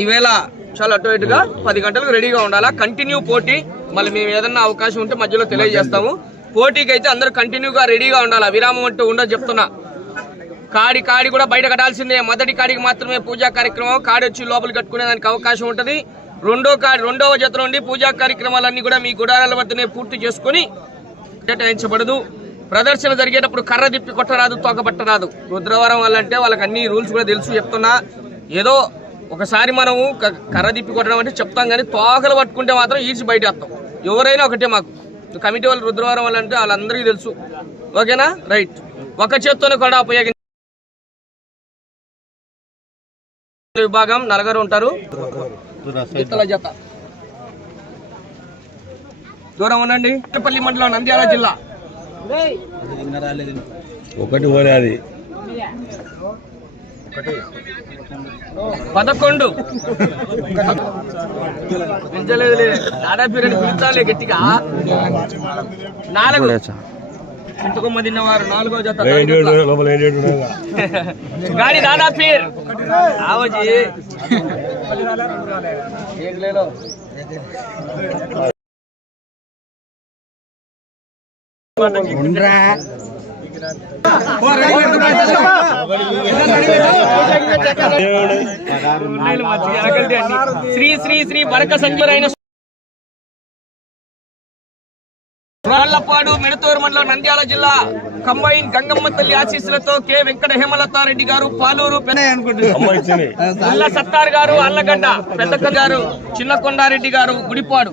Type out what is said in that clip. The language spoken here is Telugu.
ఈవేళ చాలా అటు ఇటుగా పది గంటలకు రెడీగా ఉండాలా? కంటిన్యూ పోటీ. మళ్ళీ మేము ఏదన్నా అవకాశం ఉంటే మధ్యలో తెలియజేస్తాము. పోటీకి అయితే అందరూ కంటిన్యూగా రెడీగా ఉండాలా? విరామం అంటూ ఉండదు చెప్తున్నా. కాడి కాడి కూడా బయట కట్టాల్సిందే. మొదటి కాడికి మాత్రమే పూజా కార్యక్రమం. కాడి వచ్చి లోపల కట్టుకునే దానికి అవకాశం ఉంటుంది. రెండో కాడి రెండవ జత నుండి పూజా కార్యక్రమాలన్నీ కూడా మీ గుడారాల వద్దనే పూర్తి చేసుకుని కేటాయించబడదు ప్రదర్శన జరిగేటప్పుడు కర్ర తిప్పి కొట్టరాదు తోకబట్టరాదు రుద్రవరం వాళ్ళంటే వాళ్ళకి అన్ని రూల్స్ కూడా తెలుసు చెప్తున్నా. ఏదో ఒకసారి మనము కర్ర తిప్పి కొట్టడం అంటే చెప్తాం కానీ తోకలు పట్టుకుంటే మాత్రం ఈడ్చి బయట వేస్తాం ఎవరైనా ఒకటే మాకు. కమిటీ వాళ్ళు రుద్రవరం వాళ్ళంటే వాళ్ళందరికీ తెలుసు. ఓకేనా? రైట్. ఒక చేత్తోనే కూడా ఉపయోగించ విభాగం నలుగురు ఉంటారు. జత. దూరం ఉండండి. పల్లి మండలం నంద్యాల జిల్లా. ఒకటి పోరాది పదకొండు. పెంచలేదు దాదా పీరియడ్ పిలుచాలే గట్టిగా. నాలుగు. ఇంతకొమ్మ తిన్నవారు నాలుగో జత లోపల ఏంటి గాడి దాదా పీర్. ఆవజీ. ఏం లేలో శ్రీ శ్రీ శ్రీ బరక సంజురైన రాళ్ళపాడు మెడతూరు మండలం నంద్యాల జిల్లా కంబైన్ గంగమ్మ తల్లి ఆశీస్సులతో కె వెంకట హేమలతారెడ్డి గారు పాలూరు ఉల్ల సత్తార్ గారు అల్లగడ్డ పెద్దక్క గారు చిన్న కొండారెడ్డి గారు గుడిపాడు.